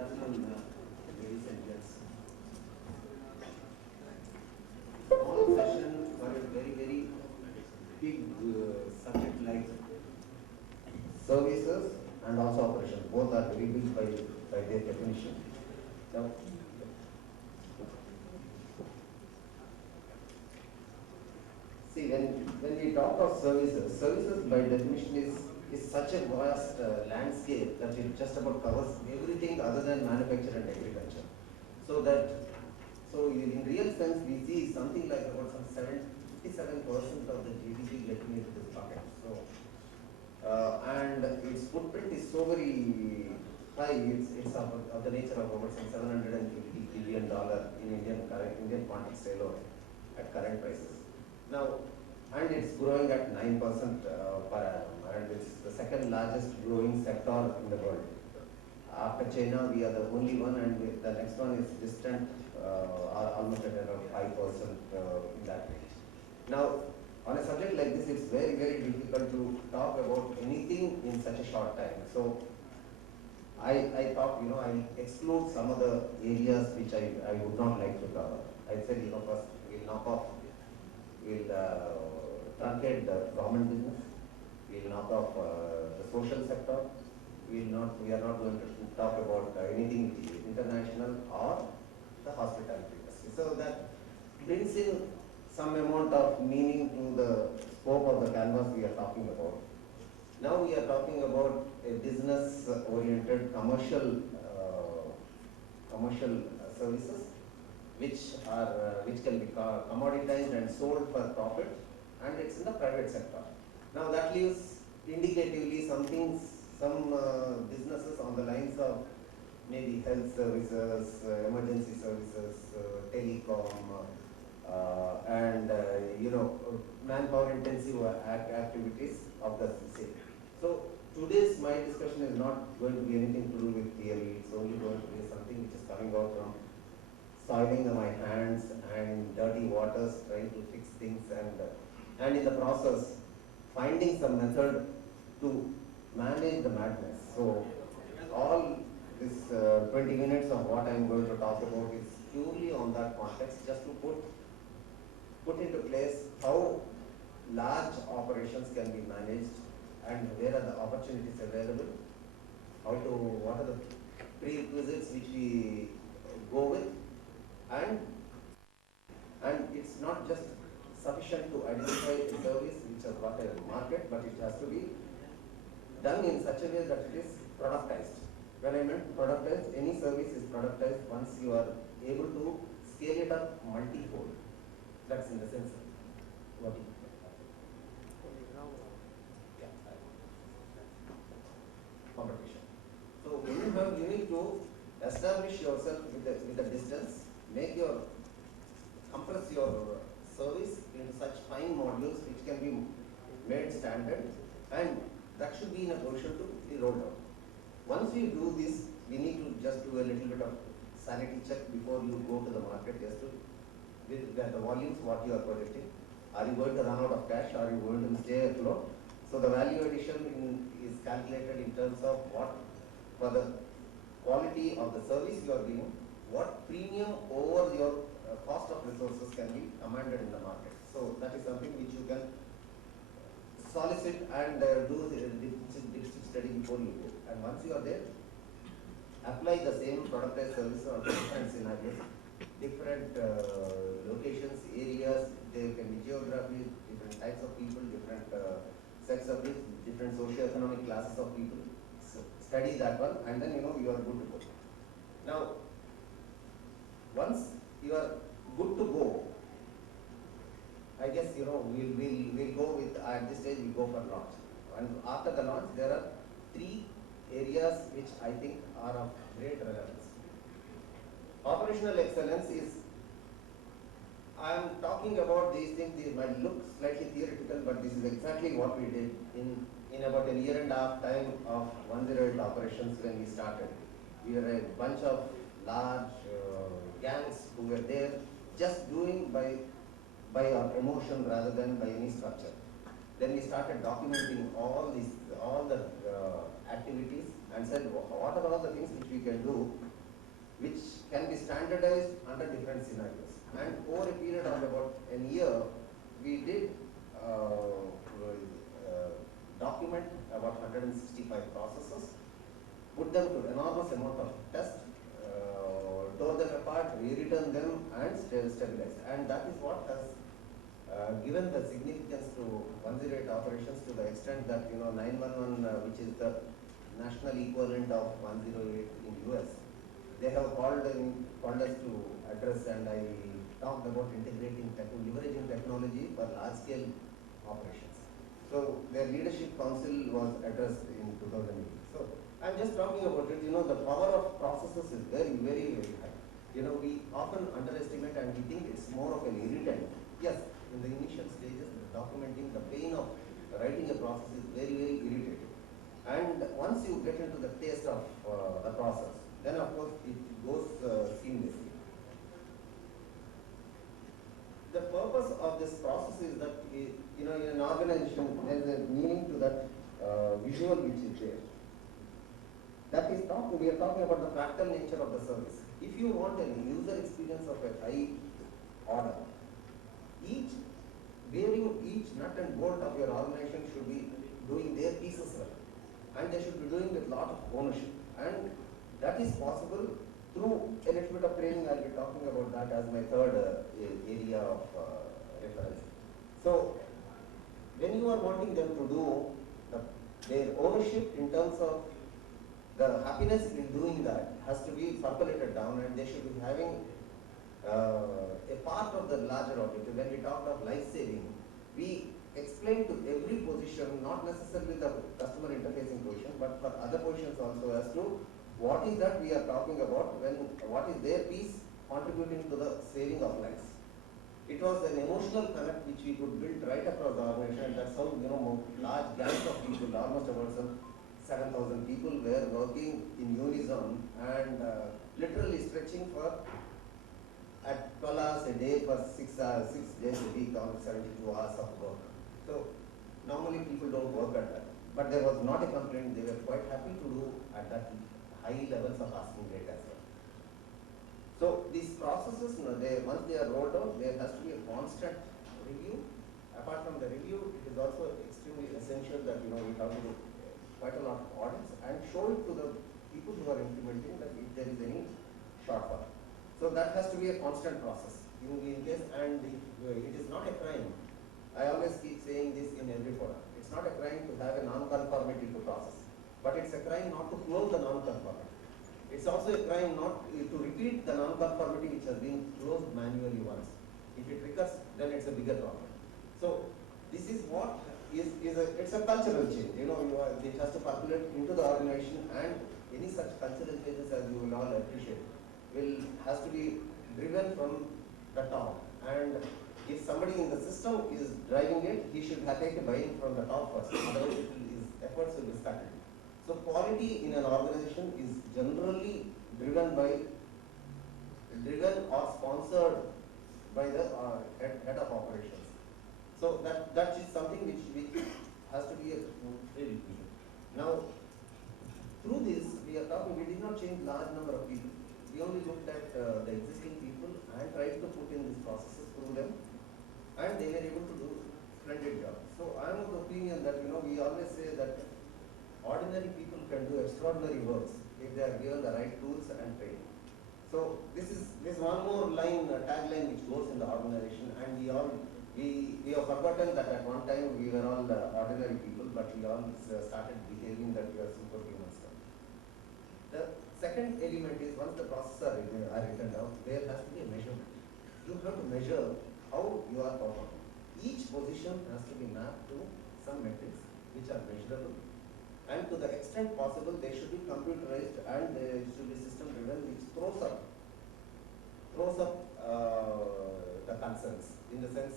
afternoon, ladies and gents. Small session for a very, very big subject like services and also operations. Both are very big by their definition. Now, see, when we talk of services, services by definition is such a vast landscape that it just about covers everything other than manufacture and agriculture. So in real sense, we see something like about some 77% of the GDP getting into this bucket. So, and its footprint is so very high. It's of the nature of about some $750 billion in Indian context alone at current prices. Now, and it's growing at 9% per annum, and it's the second largest growing sector in the world. After China, we are the only one, and the next one is distant, almost at around 5% in that range. Now, on a subject like this, it's very, very difficult to talk about anything in such a short time. So, I thought, I'll exclude some of the areas which I would not like to cover. I said, first we'll knock off, we'll truncate the government business, we'll knock off the social sector, we are not going to talk about anything which is international or the hospitality industry. So that brings in some amount of meaning to the scope of the canvas we are talking about. Now we are talking about a business-oriented commercial services which can be commoditized and sold for profit, and it's in the private sector. Now that leaves indicatively some businesses on the lines of maybe health services, emergency services, telecom, and manpower intensive activities of the same. So today's my discussion is not going to be anything to do with theory. It's only going to be something which is coming out from soiling my hands and dirty waters, trying to fix things, and in the process finding some method to manage the madness. So all this 20 minutes of what I'm going to talk about is purely on that context, just to put into place how large operations can be managed and where are the opportunities available, what are the prerequisites which we go with, and it's not just sufficient to identify a service which has got a market, but it has to be done in such a way that it is productized. When I meant productized, any service is productized once you are able to scale it up multi-fold. That's in the sense of what competition. So you need to establish yourself with a distance, compress your service into such fine modules which can be made standard, and that should be in a position to be rolled out. Once we do this, we need to just do a little bit of sanity check before you go to the market, just to with the volumes what you are projecting. Are you going to run out of cash? Are you going to stay afloat? So the value addition is calculated in terms of what, for the quality of the service you are giving, what premium over your cost of resources can be commanded in the market. So that is something which you can solicit and do the dipstick study before you go. And once you are there, apply the same productized service on different scenarios, different locations, areas. There can be geography, different types of people, different sets of people, different socio-economic classes of people. So study that one, and then you are good to go. Now, once you are good to go, I guess we'll go with, at this stage we go for launch. And after the launch, there are 3 areas which I think are of great relevance. Operational excellence is, I am talking about these things, they might look slightly theoretical, but this is exactly what we did in about a year and a half time of 108 operations when we started. We were a bunch of large gangs who were there just doing by our emotion rather than by any structure. Then we started documenting all the activities and said, what are all the things which we can do which can be standardized under different scenarios. And over a period of about a year, we did document about 165 processes, put them to enormous amount of tests, tore them apart, re-written them, and stabilized. And that is what has given the significance to 108 operations to the extent that 911, which is the national equivalent of 108 in US, they have called us to address, and I talked about leveraging technology for large-scale operations. So their leadership council was addressed in 2008. So I'm just talking about it. The power of processes is very, very, very high. We often underestimate and we think it's more of an irritant. Yes, in the initial stages, documenting the pain of writing a process is very, very irritating. And once you get into the taste of the process, then of course it goes seamlessly. The purpose of this process is that, in an organization, there is a meaning to that visual which is there. That is we are talking about the fractal nature of the service. If you want a user experience of a high order, each nut and bolt of your organization should be doing their pieces well. And they should be doing with a lot of ownership. And that is possible through a little bit of training. I'll be talking about that as my third area of reference. So, when you are wanting them to do their ownership in terms of the happiness in doing that has to be percolated down, and they should be having a part of the larger objective. When we talked of life saving, we explain to every position, not necessarily the customer interfacing position, but for other positions also, as to what is that we are talking about, what is their piece contributing to the saving of lives. It was an emotional connect which we could build right across the organization, and that's how large gangs of people, almost about some 7,000 people were working in unison and literally stretching for at 12 hours a day for 6 days a week on 72 hours of work. So normally people don't work at that, but there was not a complaint. They were quite happy to do at that high levels of asking rate as well. So these processes, once they are rolled out, there has to be a constant review. Apart from the review, it is also extremely essential that we have to do quite a lot of audits and show it to the people who are implementing that if there is any shortfall. So that has to be a constant process. In case, and it is not a crime. I always keep saying this in every forum. It's not a crime to have a non-conformity to process, but it's a crime not to close the non-conformity. It's also a crime not to repeat the non-conformity which has been closed manually once. If it recurs, then it's a bigger problem. So this is what it's a cultural change. It has to percolate into the organization, and any such cultural changes, as you will all appreciate, has to be driven from the top. And if somebody in the system is driving it, he should take a buy-in from the top first. Otherwise, his efforts will be scattered. So quality in an organization is generally driven or sponsored by the head of operations. So that is something which has to be a real. Now, through this, we did not change large number of people. We only looked at the existing people and tried to put in these processes through them, and they were able to do splendid job. So I am of the opinion that we always say that ordinary people can do extraordinary works if they are given the right tools and training. So this one more tagline which goes in the organization, and we have forgotten that at one time we were all ordinary people, but we all started behaving that we are superhuman stuff. The second element is, once the processes are written down, there has to be a measurement. You have to measure how you are performing. Each position has to be mapped to some metrics which are measurable, and to the extent possible they should be computerized, and they should be system driven, which throws up the concerns, in the sense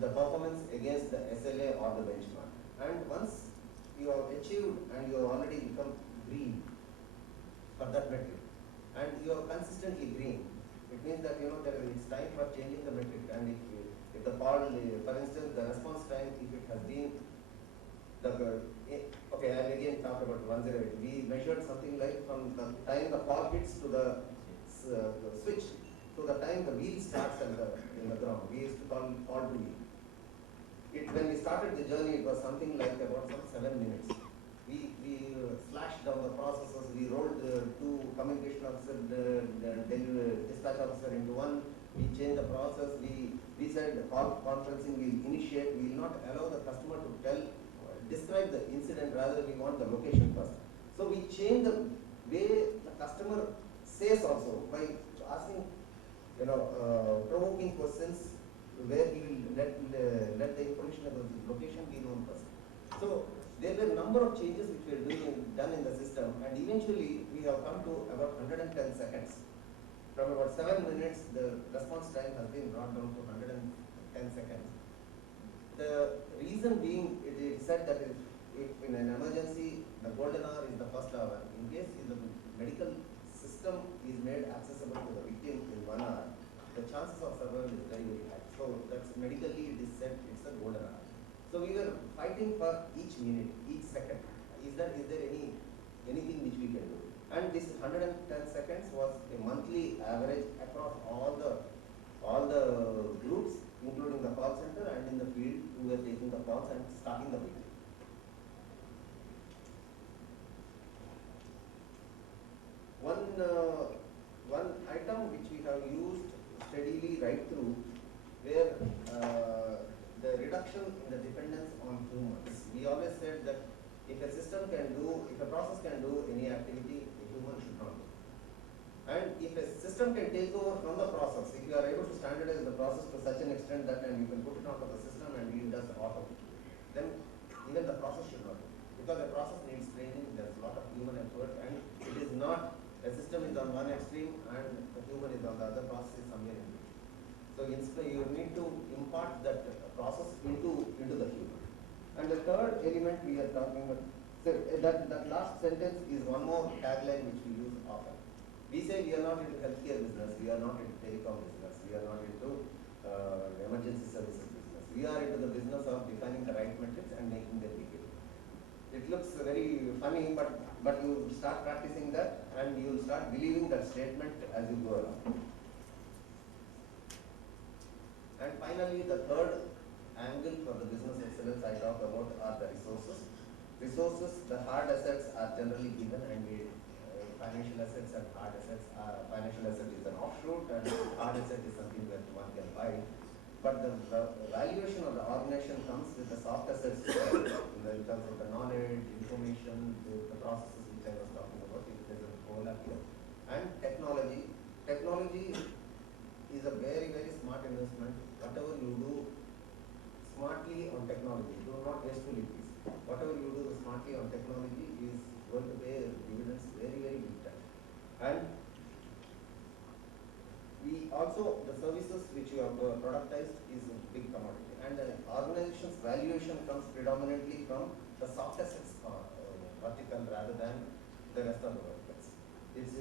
the performance against the SLA or the benchmark. And once you have achieved and you have already become green for that metric, and you are consistently green, it means that it's time for changing the metric. And if the for instance, the response time, if it has been okay, I'll again talk about 108. We measured something like from the time the call hits to the switch to the time the wheel starts in the ground. We used to call to wheel. When we started the journey, it was something like about some 7 minutes. We slashed down the processes. We rolled two communication officer, dispatch officer into one. We changed the process. We said call conferencing will initiate. We will not allow the customer to describe the incident. Rather, we want the location first. So we changed the way the customer says also by asking, provoking questions where he will let the information about the location be known first. So there were a number of changes which were done in the system, and eventually we have come to about 110 seconds. From about 7 minutes, the response time has been brought down to 110 seconds. The reason being, it is said that if in an emergency, the golden hour is the first hour. In case the medical system is made accessible to the victim in 1 hour, the chances of survival is very, very high. So that's medically it is said it's a golden hour. So we were fighting for each minute, each second. Is there anything which we can do? And this 110 seconds was a monthly average across all the groups, including the call center and in the field who were taking the calls and starting the meeting. One item which we have used steadily right through, where the reduction in the dependence on humans. We always said that if a process can do any activity, a human should not do. And if a system can take over from the process, if you are able to standardize the process to such an extent that and you can put it onto the system and it does auto, then even the process should not do. Because the process needs training, there's a lot of human effort, and it is not, a system is on one extreme and the human is on the other, process is somewhere in between. So you need to impart that process into the human. And the third element we are talking about, so that last sentence is one more tagline which we use often. We say we are not into healthcare business, we are not into telecom business, we are not into emergency services business. We are into the business of defining the right metrics and making them behaviour. It looks very funny, but you start practicing that and you will start believing that statement as you go along. And finally, the third angle for the business excellence I talk about are the resources. Resources, the hard assets are generally given, and financial assets and hard assets. Financial asset is an offshoot, and hard asset is something that one can buy. But the valuation of the organization comes with the soft assets in terms of the knowledge, information, the processes which I was talking about. There's a overlap here. And technology. Technology is a very, very smart investment. Whatever you do smartly on technology, do not wastefully please. Whatever you do smartly on technology is going to pay dividends very, very big time. And we also, the services which you have productized is a big commodity. And the organization's valuation comes predominantly from the soft assets vertical rather than the rest of the verticals. It's,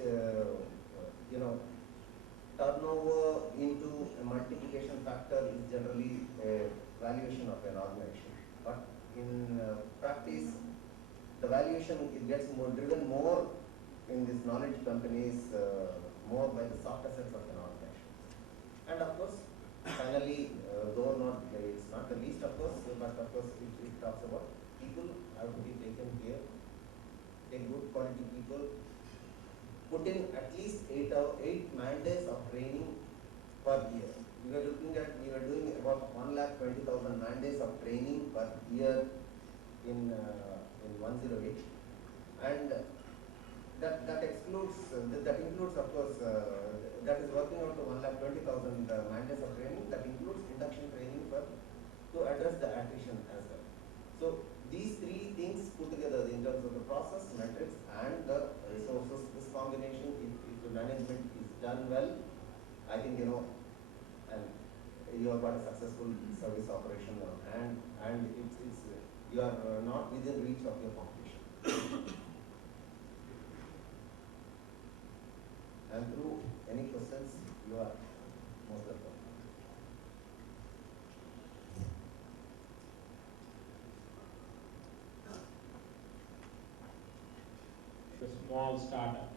turnover into a multiplication factor is generally a valuation of an organization. But in practice, the valuation gets driven more in these knowledge companies, more by the soft assets of an organization. And of course, finally, though it's not the least of course, but of course it talks about people have to be taken care, take good quality people, put in at least 8 man days of training per year. We were doing about 1,20,000 man days of training per year in 108, and that includes of course that is working out to 1,20,000 man days of training. That includes induction training to address the attrition as well. So these three things put together in terms of the process, metrics, and the resources, this combination, if the management is done well, I think and you have got a successful service operation on hand, and you are not within reach of your competition. And through any questions, you are most welcome. a small startup,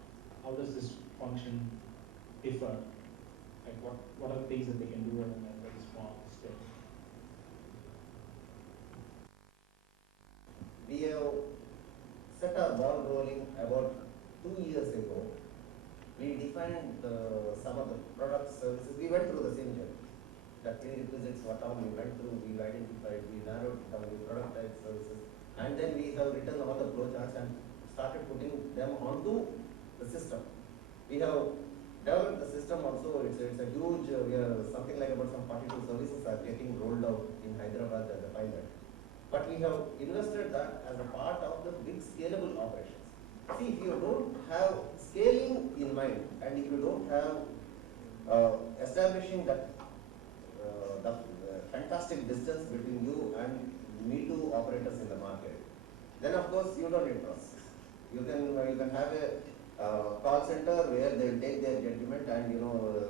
how does this function differ? Like what are the things that they can do in a very small scale? We have set our ball rolling about 2 years ago. We defined some of the product services. We went through the same journey. The prerequisites, what all we went through, we identified, we narrowed down, we productized services, and then we have written all the flowcharts and started putting them onto the system. We have developed the system also. It's a huge. We are something like about some 42 services are getting rolled out in Hyderabad as a pilot. But we have invested that as a part of the big scalable operations. See, if you don't have scaling in mind, and if you don't have establishing that the fantastic distance between you and me too operators in the market, then of course you don't need process. You can have a call center where they will take their judgment, and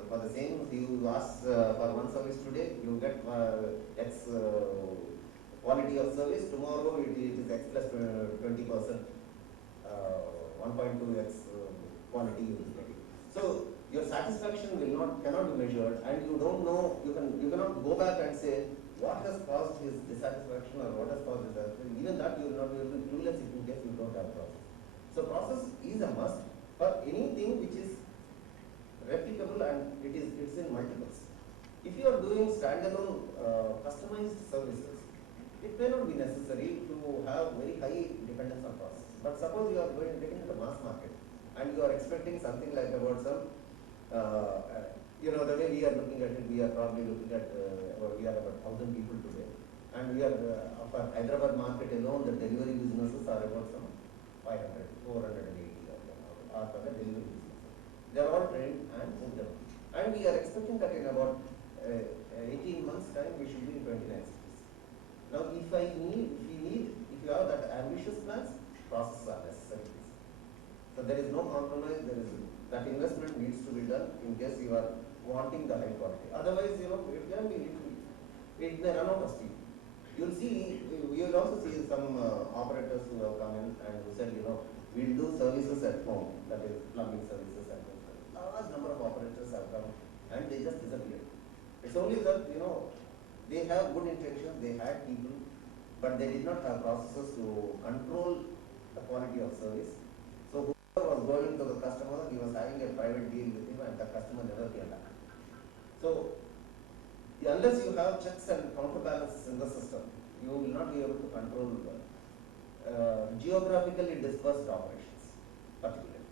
for the same, you ask for one service today, you get X quality of service. Tomorrow it is X plus 20%, 1.2x quality you will get. So your satisfaction cannot be measured, and you don't know. You cannot go back and say what has caused his dissatisfaction or what has caused his dissatisfaction. Even that you will not be able to be clueless in case you don't have process. So process is a must for anything which is replicable, and it's in multiples. If you are doing standalone customized services, it may not be necessary to have very high dependence on process. But suppose you are getting into the mass market and you are expecting something like about some, the way we are looking at it, we are probably looking at, we are about 1,000 people today. And we are, for Hyderabad market alone, the delivery businesses are about some 500, 480 of them are for the delivery business. They are all trained and moved them. And we are expecting that in about 18 months time, we should be in 29 cities. Now, if you have that ambitious plans, processes are necessary. So there is no compromise. That investment needs to be done in case you are wanting the high quality. Otherwise, it may run out of steam. You'll also see some operators who have come in and who said, we'll do services at home, that is plumbing services at home. A large number of operators have come and they just disappeared. It's only that, they have good intentions, they had people, but they did not have processes to control the quality of service. So whoever was going to the customer, he was having a private deal with him, and the customer never came back. So unless you have checks and counterbalances in the system, you will not be able to control geographically dispersed operations, particularly.